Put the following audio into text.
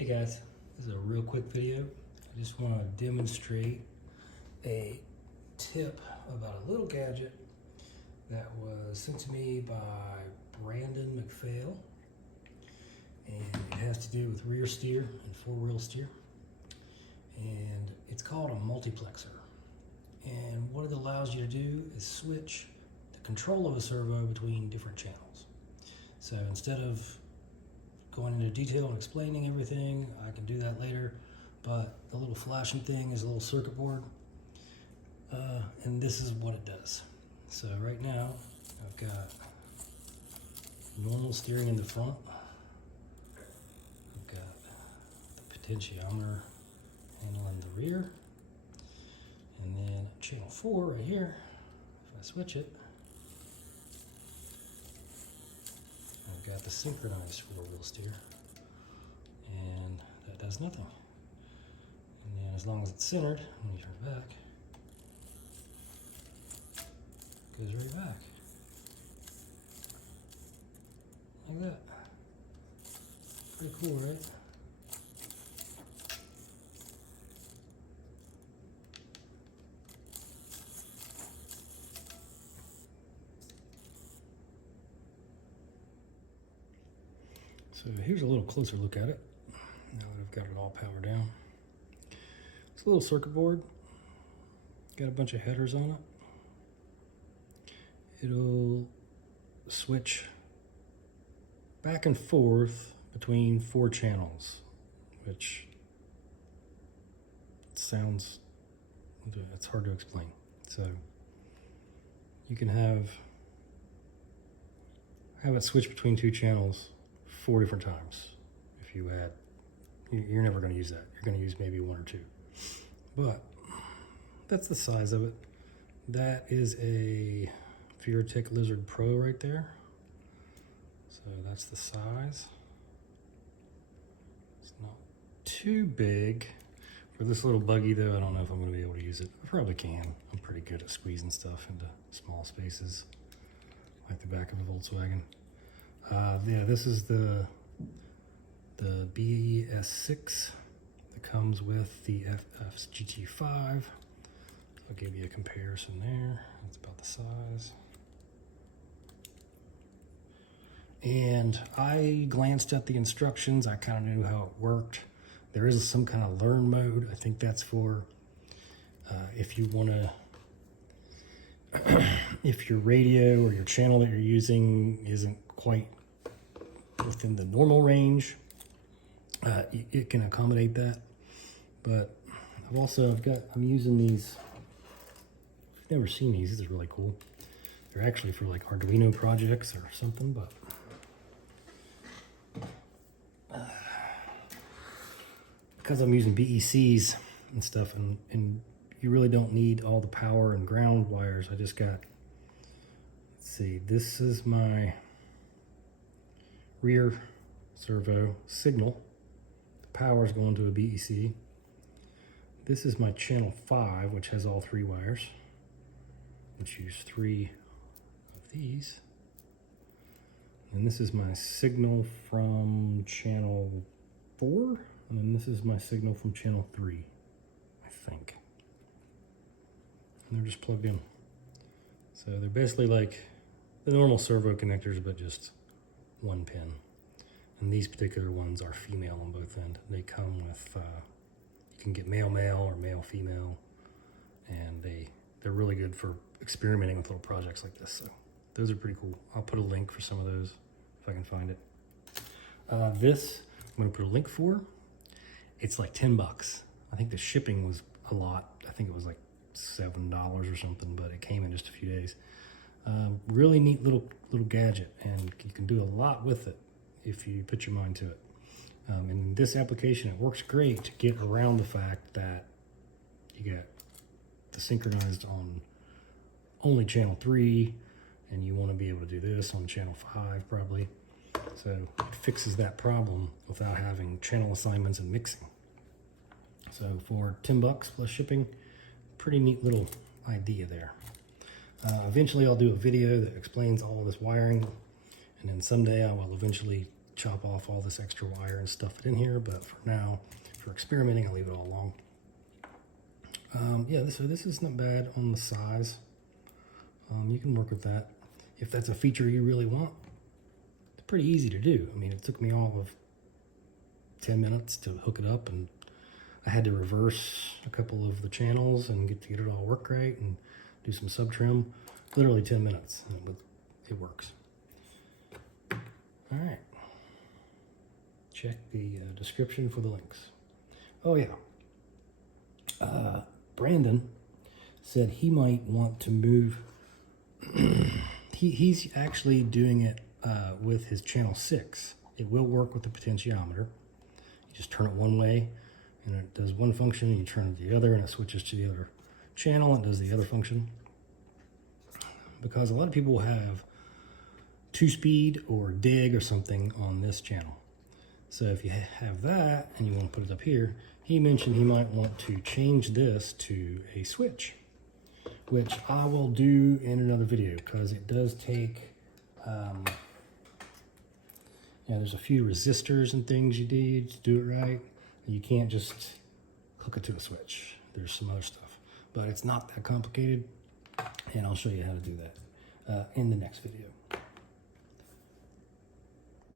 Hey guys, this is a real quick video. I just want to demonstrate a tip about a little gadget that was sent to me by Brandon McPhail, and it has to do with rear steer and four-wheel steer, and it's called a multiplexer. And what it allows you to do is switch the control of a servo between different channels. So instead of going into detail and explaining everything, I can do that later, but the little flashing thing is a little circuit board, and this is what it does. So right now I've got normal steering in the front, I've got the potentiometer handle in the rear, and then channel 4 right here. If I switch it, I've got the synchronized four-wheel steer, and that does nothing. And then as long as it's centered, when you turn it back, it goes right back. Like that. Pretty cool, right? So here's a little closer look at it, now that I've got it all powered down. It's a little circuit board, got a bunch of headers on it. It'll switch back and forth between 4 channels, which sounds, it's hard to explain. So you can have it switch between 2 channels 4 different times. If you add, you're never going to use that. You're going to use maybe 1 or 2. But that's the size of it. That is a Tech Lizard Pro right there. So that's the size. It's not too big. For this little buggy though, I don't know if I'm going to be able to use it. I probably can. I'm pretty good at squeezing stuff into small spaces, like the back of a Volkswagen. Yeah, this is the BS6 that comes with the Flysky GT5. I'll give you a comparison there. That's about the size. And I glanced at the instructions. I kind of knew how it worked. There is some kind of learn mode. I think that's for if you want to, if your radio or your channel that you're using isn't quite within the normal range, it can accommodate that. But I'm using these. I've never seen these. These are really cool. They're actually for like Arduino projects or something, but because I'm using BECs and stuff, and you really don't need all the power and ground wires. I just got, let's see, this is my rear servo signal. The power is going to a BEC. This is my channel 5, which has all 3 wires, which use 3 of these. And this is my signal from channel 4, and then this is my signal from channel 3, I think. And they're just plugged in. So they're basically like the normal servo connectors, but just 1 pin. And these particular ones are female on both ends. They come with, you can get male-male or male-female, and they're really good for experimenting with little projects like this. So those are pretty cool. I'll put a link for some of those if I can find it. This, I'm gonna put a link for. It's like 10 bucks. I think the shipping was a lot. I think it was like $7 or something, but it came in just a few days. Really neat little gadget, and you can do a lot with it if you put your mind to it. In this application, it works great to get around the fact that you get the synchronized on only channel 3, and you want to be able to do this on channel 5 probably. So it fixes that problem without having channel assignments and mixing. So for 10 bucks plus shipping, pretty neat little idea there. Eventually I'll do a video that explains all this wiring, and then someday I will eventually chop off all this extra wire and stuff it in here, but for now, for experimenting, I'll leave it all alone. Yeah, so this is not bad on the size. You can work with that. If that's a feature you really want, it's pretty easy to do. I mean, it took me all of 10 minutes to hook it up, and I had to reverse a couple of the channels and get it all work right and do some sub trim. Literally 10 minutes, and it works. All right. Check the description for the links. Oh yeah. Brandon said he might want to move. He's actually doing it with his channel 6. It will work with the potentiometer. You just turn it one way and it does one function, and you turn it to the other and it switches to the other channel and does the other function. Because a lot of people have 2-speed or dig or something on this channel. So if you have that and you want to put it up here, he mentioned he might want to change this to a switch, which I will do in another video, because it does take, there's a few resistors and things you need to do it right. You can't just hook it to a switch. There's some other stuff, but it's not that complicated, and I'll show you how to do that in the next video.